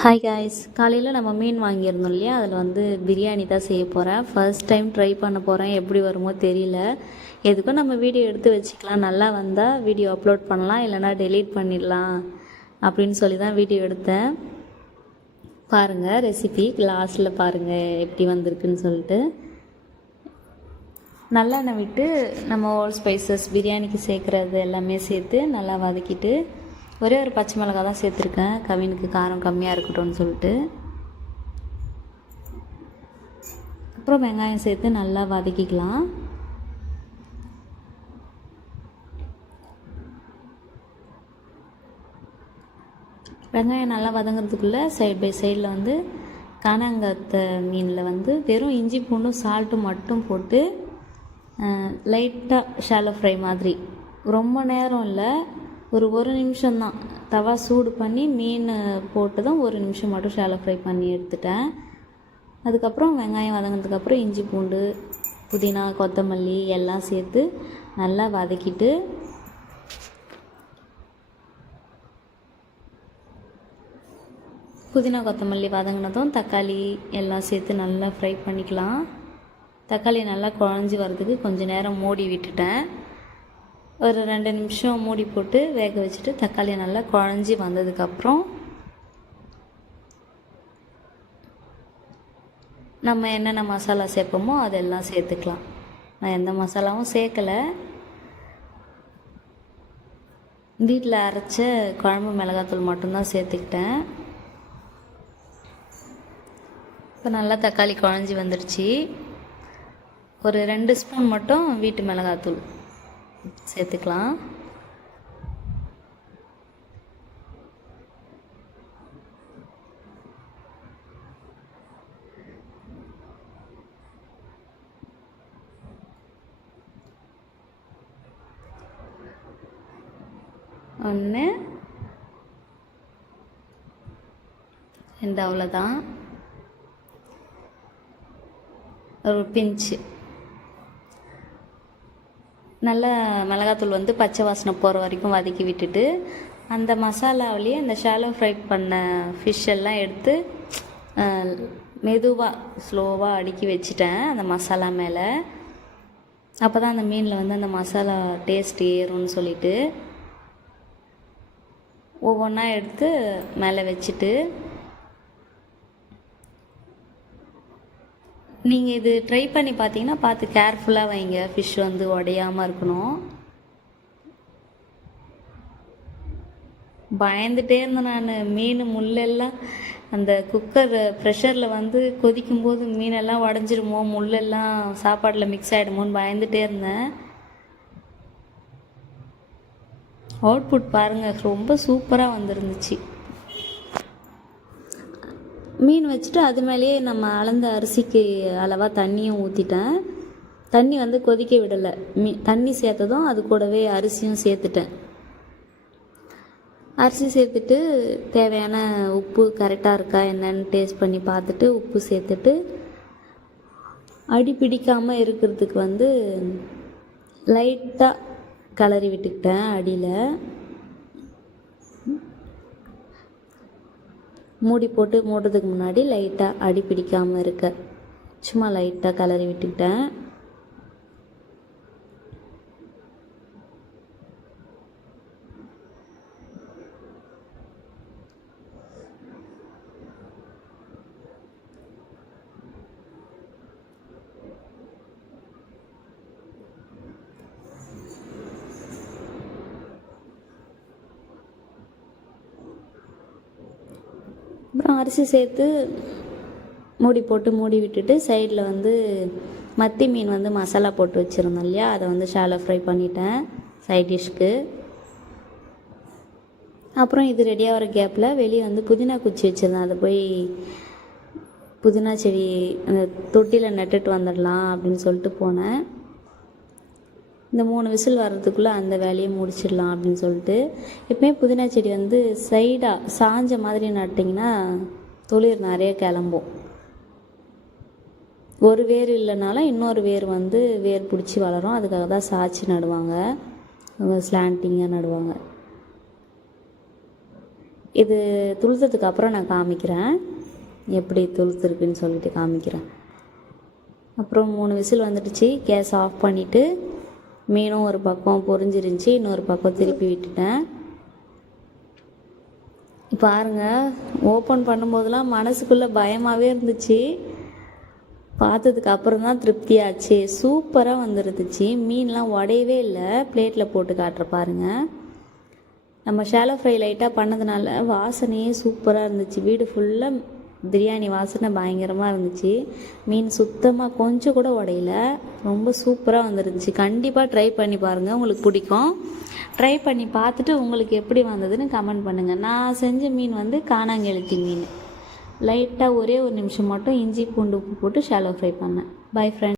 Hi guys, காலையில் நம்ம மீன் வாங்கியிருந்தோம் இல்லையா, அதில் வந்து பிரியாணி தான் செய்ய போகிறேன். ஃபர்ஸ்ட் டைம் ட்ரை பண்ண போகிறேன், எப்படி வருமோ தெரியல. எதுக்கும் நம்ம வீடியோ எடுத்து வச்சுக்கலாம், நல்லா வந்தால் வீடியோ அப்லோட் பண்ணலாம், இல்லைனா டெலீட் பண்ணிடலாம் அப்படின்னு சொல்லி தான் வீடியோ எடுத்தேன். பாருங்கள் ரெசிபி, லாஸ்ட்டில் பாருங்கள் எப்படி வந்திருக்குன்னு சொல்லிட்டு. நல்லெண்ணெய் விட்டு நம்ம ஹோல் ஸ்பைசஸ் பிரியாணிக்கு சேர்க்குறது எல்லாமே சேர்த்து நல்லா வதக்கிட்டு, ஒரே ஒரு பச்சை மிளகாய் தான் சேர்த்துருக்கேன், கவினுக்கு காரம் கம்மியாக இருக்கட்டும்னு சொல்லிட்டு. அப்புறம் வெங்காயம் சேர்த்து நல்லா வதக்கிக்கலாம். வெங்காயம் நல்லா வதங்கிறதுக்குள்ளே சைட் பை சைடில் வந்து கானாங்கத்தை மீனில் வந்து வெறும் இஞ்சி பூண்டும் சால்ட்டும் மட்டும் போட்டு லைட்டாக ஷாலோ ஃப்ரை மாதிரி, ரொம்ப நேரம் இல்லை, ஒரு நிமிஷம்தான். தவா சூடு பண்ணி மீன் போட்டதும் ஒரு நிமிஷம் மட்டும் ஷாலோ ஃப்ரை பண்ணி எடுத்துட்டேன். அதுக்கப்புறம் வெங்காயம் வதங்கினதுக்கப்புறம் இஞ்சி பூண்டு புதினா கொத்தமல்லி எல்லாம் சேர்த்து நல்லா வதக்கிட்டு, புதினா கொத்தமல்லி வதங்கினதும் தக்காளி எல்லாம் சேர்த்து நல்லா ஃப்ரை பண்ணிக்கலாம். தக்காளி நல்லா குழஞ்சி வர்றதுக்கு கொஞ்சம் நேரம் மூடி விட்டுட்டேன். ஒரு 2 நிமிஷம் மூடி போட்டு வேக வச்சுட்டு தக்காளி நல்லா குழஞ்சி வந்ததுக்கப்புறம் நம்ம என்னென்ன மசாலா சேர்ப்போமோ அதெல்லாம் சேர்த்துக்கலாம். நான் எந்த மசாலாவும் சேர்க்கலை, வீட்டில் அரைச்ச குழம்பு மிளகாத்தூள் மட்டும்தான் சேர்த்துக்கிட்டேன். இப்போ நல்லா தக்காளி குழஞ்சி வந்துடுச்சு. ஒரு 2 ஸ்பூன் மட்டும் வீட்டு மிளகாத்தூள் சேர்த்துக்கலாம். ஒன்று 2, அவ்வளோதான். ஒரு பிஞ்சு நல்லா மிளகாத்தூள் வந்து பச்சை வாசனை போகிற வரைக்கும் வதக்கி விட்டுட்டு, அந்த மசாலாவிலேயே அந்த ஷாலோ ஃப்ரை பண்ண ஃபிஷ் எல்லாம் எடுத்து மெதுவாக ஸ்லோவாக அடுக்கி வச்சுட்டேன் அந்த மசாலா மேலே. அப்போ தான் அந்த மீனில் வந்து அந்த மசாலா டேஸ்ட் ஏறும்னு சொல்லிட்டு ஒவ்வொன்றா எடுத்து மேலே வச்சுட்டு, நீங்கள் இது ட்ரை பண்ணி பார்த்தீங்கன்னா பார்த்து கேர்ஃபுல்லாக வைங்க, ஃபிஷ் வந்து உடையாமல் இருக்கணும். பயந்துகிட்டே இருந்தேன் நான், மீன் முள்ளெல்லாம் அந்த குக்கர் ப்ரெஷரில் வந்து கொதிக்கும்போது மீனெல்லாம் உடஞ்சிருமோ, முள்ளெல்லாம் சாப்பாட்டில் மிக்ஸ் ஆகிடுமோன்னு பயந்துகிட்டே இருந்தேன். அவுட்புட் பாருங்கள், ரொம்ப சூப்பராக வந்துருந்துச்சு. மீன் வச்சுட்டு அது மேலேயே நம்ம அளந்த அரிசிக்கு அளவாக தண்ணியும் ஊற்றிட்டேன். தண்ணி வந்து கொதிக்க விடலை, தண்ணி சேர்த்ததும் அது கூடவே அரிசியும் சேர்த்துட்டேன். அரிசி சேர்த்துட்டு தேவையான உப்பு கரெக்டாக இருக்கா என்னன்னு டேஸ்ட் பண்ணி பார்த்துட்டு உப்பு சேர்த்துட்டு, அடி பிடிக்காமல் இருக்கிறதுக்கு வந்து லைட்டாக கிளறி விட்டுக்கிட்டேன். அடியில் மூடி போட்டு மூடுறதுக்கு முன்னாடி லைட்டாக அடி பிடிக்காமல் இருக்க சும்மா லைட்டாக கிளறி விட்டுக்கிட்டேன். அப்புறம் அரிசி சேர்த்து மூடி போட்டு மூடி விட்டுட்டு, சைடில் வந்து மத்தி மீன் வந்து மசாலா போட்டு வச்சுருந்தோம் இல்லையா, அதை வந்து ஷாலோ ஃப்ரை பண்ணிட்டேன் சைட் டிஷ்க்கு. அப்புறம் இது ரெடியாக வர கேப்பில் வெளியே வந்து புதினா குச்சி வச்சுருந்தேன், அதை போய் புதினா செடி அந்த தொட்டியில் நட்டுட்டு வந்துடலாம் அப்படின்னு சொல்லிட்டு போனேன். இந்த 3 விசில் வர்றதுக்குள்ளே அந்த வேலையை முடிச்சிடலாம் அப்படின்னு சொல்லிட்டு. எப்பவுமே புதினா செடி வந்து சைடாக சாஞ்ச மாதிரி நட்டிங்கன்னா துளிர் நிறைய கிளம்பும். ஒரு வேர் இல்லைனாலும் இன்னொரு வேர் வந்து வேர் பிடிச்சி வளரும், அதுக்காக தான் சாய்ச்சி நடுவாங்க, ஸ்லாண்டிங்காக நடுவாங்க. இது துளுத்ததுக்கு அப்புறம் நான் காமிக்கிறேன், எப்படி துளுத்துருக்குன்னு சொல்லிட்டு காமிக்கிறேன். அப்புறம் 3 விசில் வந்துடுச்சு. கேஸ் ஆஃப் பண்ணிவிட்டு மீனும் ஒரு பக்கம் பொரிஞ்சிருந்துச்சி, இன்னொரு பக்கம் திருப்பி விட்டுட்டேன். பாருங்கள், ஓப்பன் பண்ணும்போதெல்லாம் மனசுக்குள்ளே பயமாகவே இருந்துச்சு. பார்த்ததுக்கு அப்புறம் தான் திருப்தியாச்சு. சூப்பராக வந்துருந்துச்சு. மீன்லாம் உடையவே இல்லை. பிளேட்டில் போட்டு காட்டுற பாருங்கள். நம்ம ஷாலோ ஃப்ரை லைட்டாக பண்ணதுனால வாசனையே சூப்பராக இருந்துச்சு. வீடு ஃபுல்லாக பிரியாணி வாசனை பயங்கரமாக இருந்துச்சு. மீன் சுத்தமாக கொஞ்சம் கூட உடையல. ரொம்ப சூப்பராக வந்துருந்துச்சு. கண்டிப்பாக ட்ரை பண்ணி பாருங்கள், உங்களுக்கு பிடிக்கும். ட்ரை பண்ணி பார்த்துட்டு உங்களுக்கு எப்படி வந்ததுன்னு கமெண்ட் பண்ணுங்கள். நான் செஞ்ச மீன் வந்து காணாங்கெழுத்தி மீன். லைட்டாக ஒரே ஒரு நிமிஷம் மட்டும் இஞ்சி பூண்டு உப்பு போட்டு ஷாலோ ஃப்ரை பண்ணேன். Bye friends.